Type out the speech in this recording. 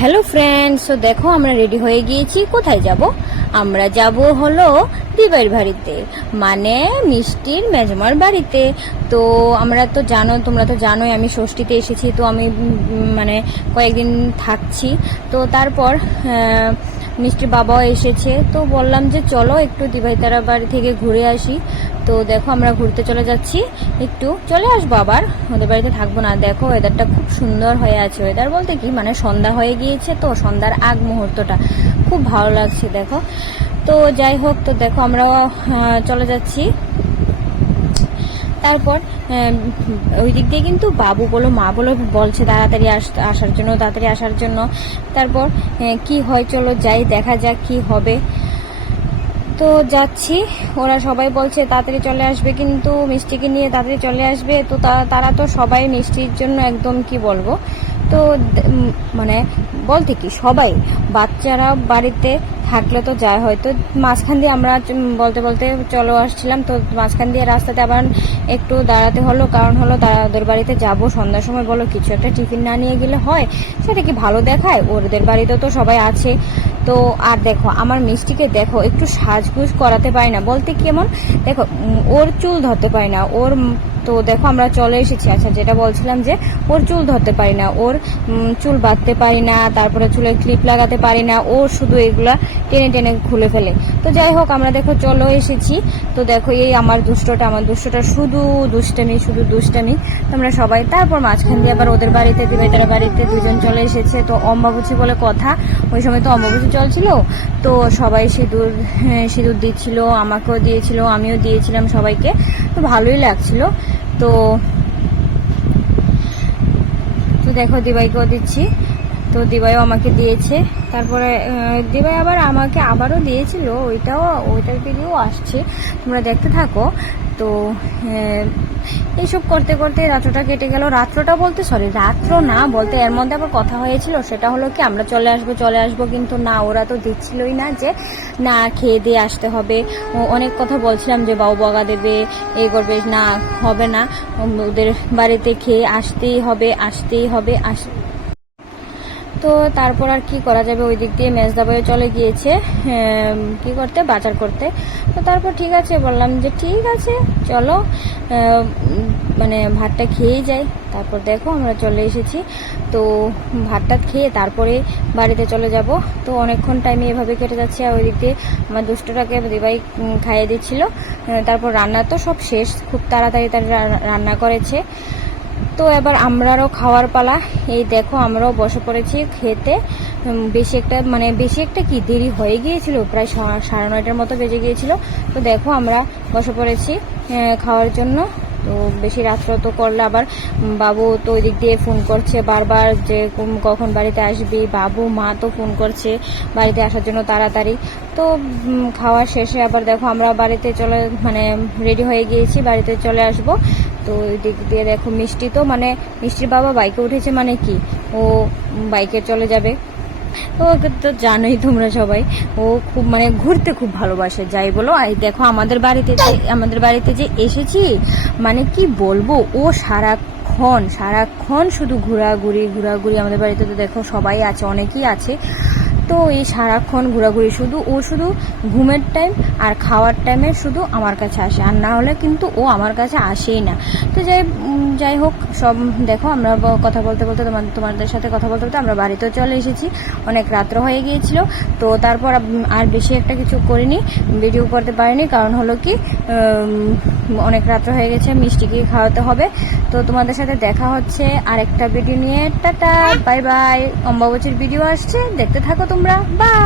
Hello friends, তো দেখো আমরা রেডি হয়ে গিয়েছি। কোথায় যাব? আমরা যাব হলো দিবাইয়ের বাড়িতে, মানে মিষ্টির মেজমার বাড়িতে। তো আমরা তো তোমরা তো জানোই আমি ষষ্ঠীতে এসেছি, তো আমি মানে কয়েকদিন থাকছি। তো তারপর মিষ্টির বাবাও এসেছে, তো বললাম যে চলো একটু দিবাইতারা বাড়ি থেকে ঘুরে আসি। তো দেখো আমরা ঘুরতে চলে যাচ্ছি, একটু চলে আসবো, আবার ওদের বাড়িতে থাকবো না। দেখো ওয়েদারটা খুব সুন্দর হয়ে আছে, ওয়েদার বলতে কি মানে সন্ধ্যা হয়ে গিয়েছে, তো সন্ধ্যার আগ মুহূর্তটা খুব ভালো লাগছে দেখো। তো যাই হোক, তো দেখো আমরা চলে যাচ্ছি। তারপর ওই দিক দিয়ে কিন্তু বাবু বলো মা বলো বলছে তাড়াতাড়ি আসার জন্য। তারপর কি হয় চলো যাই, দেখা যাক কি হবে। তো যাচ্ছি, ওরা সবাই বলছে তাড়াতাড়ি চলে আসবে, কিন্তু মিষ্টিকে নিয়ে তাড়াতাড়ি চলে আসবে। তো তারা তো সবাই মিষ্টির জন্য একদম কি বলবো, তো মানে বলতে কি সবাই বাচ্চারা বাড়িতে থাকলে তো যায়, হয়তো মাঝখান দিয়ে আমরা বলতে বলতে চলে আসছিলাম, তো মাঝখান দিয়ে রাস্তাতে আবার একটু দাঁড়াতে হলো, কারণ হলো ওদের বাড়িতে যাব সন্ধ্যার সময়, বলো কিছু একটা টিফিন না নিয়ে গেলে হয়? সেটা কি ভালো দেখায়? ওদের বাড়িতে তো সবাই আছে। তো আর দেখো আমার মিষ্টিকে দেখো একটু সাজগুজ করাতে পারি না, বলতে কেমন দেখো ওর চুল ধরতে পারি না ওর। তো দেখো আমরা চলে এসেছি। আচ্ছা, যেটা বলছিলাম যে ওর চুল ধরতে পারি না, ওর চুল বাঁধতে পারি না, তারপরে চুলে ক্লিপ লাগাতে পারি না, ও শুধু এগুলা টেনে টেনে খুলে ফেলে। তো যাই হোক আমরা দেখো চলে এসেছি। তো দেখো এই আমার দুষ্টটা শুধু দুষ্টামি তোমরা সবাই। তারপর মাঝখান দিয়ে আবার ওদের বাড়িতে দিবাইতারা বাড়িতে দুজন চলে এসেছে। তো অম্বাবুচি বলে কথা, ওই সময় তো অম্বাবুচি চলছিল, তো সবাই সিঁদুর দিচ্ছিল, আমাকেও দিয়েছিল, আমিও দিয়েছিলাম সবাইকে। তো ভালোই লাগছিল। তো দেখো দিবাইকেও দিচ্ছি, তো দিবাইও আমাকে দিয়েছে। তারপরে দিবাই আবার আমাকে আবারও দিয়েছিল, ওইটার ভিডিও আসছে, তোমরা দেখতে থাকো। তো এইসব করতে করতে রাত্রটা কেটে গেল। রাত্রটা বলতে রাত্র না বলতে এর মধ্যে আবার কথা হয়েছিল, সেটা হলো কি আমরা চলে আসবো, কিন্তু না, ওরা তো দিচ্ছিলই না, যে না খেয়ে দিয়ে আসতে হবে। অনেক কথা বলছিলাম যে বাবু বগা দেবে, এই করবে, না হবে না, ওদের বাড়িতে খেয়ে আসতেই হবে। তো তারপর আর কি করা যাবে, ওই দিক দিয়ে মেজদাবাইও চলে গিয়েছে কি করতে, বাজার করতে। তো তারপর ঠিক আছে বললাম যে ঠিক আছে চলো মানে ভাতটা খেয়েই যাই। তারপর দেখো আমরা চলে এসেছি। তো ভাতটা খেয়ে তারপরে বাড়িতে চলে যাব। তো অনেকক্ষণ টাইমে এভাবে কেটে যাচ্ছে। আর ওই দিক দিয়ে আমার দুষ্টটাকে দিবাই খাইয়ে দিচ্ছিল। তারপর রান্না তো সব শেষ, খুব তাড়াতাড়ি রান্না করেছে। তো এবার আমরাও খাওয়ার পালা। এই দেখো আমরাও বসে পড়েছি খেতে। বেশি একটা কি দেরি হয়ে গিয়েছিল, প্রায় 9:30 মতো বেজে গিয়েছিল। তো দেখো আমরা বসে পড়েছি খাওয়ার জন্য। তো বেশি রাত্র তো করলে আবার বাবু তো ওই দিক দিয়ে ফোন করছে বারবার যে কখন বাড়িতে আসবি, বাবু মা তো ফোন করছে বাড়িতে আসার জন্য তাড়াতাড়ি। তো খাওয়া শেষে আবার দেখো আমরা বাড়িতে রেডি হয়ে গিয়েছি, বাড়িতে চলে আসব। তো ওই দিক দিয়ে দেখো মিষ্টির বাবা বাইকে উঠেছে, মানে কি ও বাইকে চলে যাবে। তো ওকে তো জানোই তোমরা সবাই, ও খুব ঘুরতে খুব ভালোবাসে, যাই বলো। আর দেখো আমাদের বাড়িতে যে এসেছি, মানে কি বলবো, ও সারাক্ষণ শুধু ঘোরাঘুরি। আমাদের বাড়িতে তো দেখো সবাই আছে, অনেকেই আছে। তো এই সারাক্ষণ ঘোরাঘুরি, শুধু ঘুমের টাইম আর খাওয়ার টাইমে শুধু আমার কাছে আসে, আর না হলে কিন্তু ও আমার কাছে আসেই না। তো যাই হোক, সব দেখো আমরা কথা বলতে তোমাদের সাথে কথা বলতে আমরা বাড়িতেও চলে এসেছি। অনেক রাত্র হয়ে গিয়েছিল। তো তারপর আর বেশি একটা কিছু করিনি, ভিডিও করতে পারিনি, কারণ হলো কি অনেক রাত্র হয়ে গেছে, মিষ্টিকে খাওয়াতে হবে। তো তোমাদের সাথে দেখা হচ্ছে আরেকটা ভিডিও নিয়ে। Tata, bye bye. অম্বাবুচির ভিডিও আসছে, দেখতে থাকো তোমরা। বাই।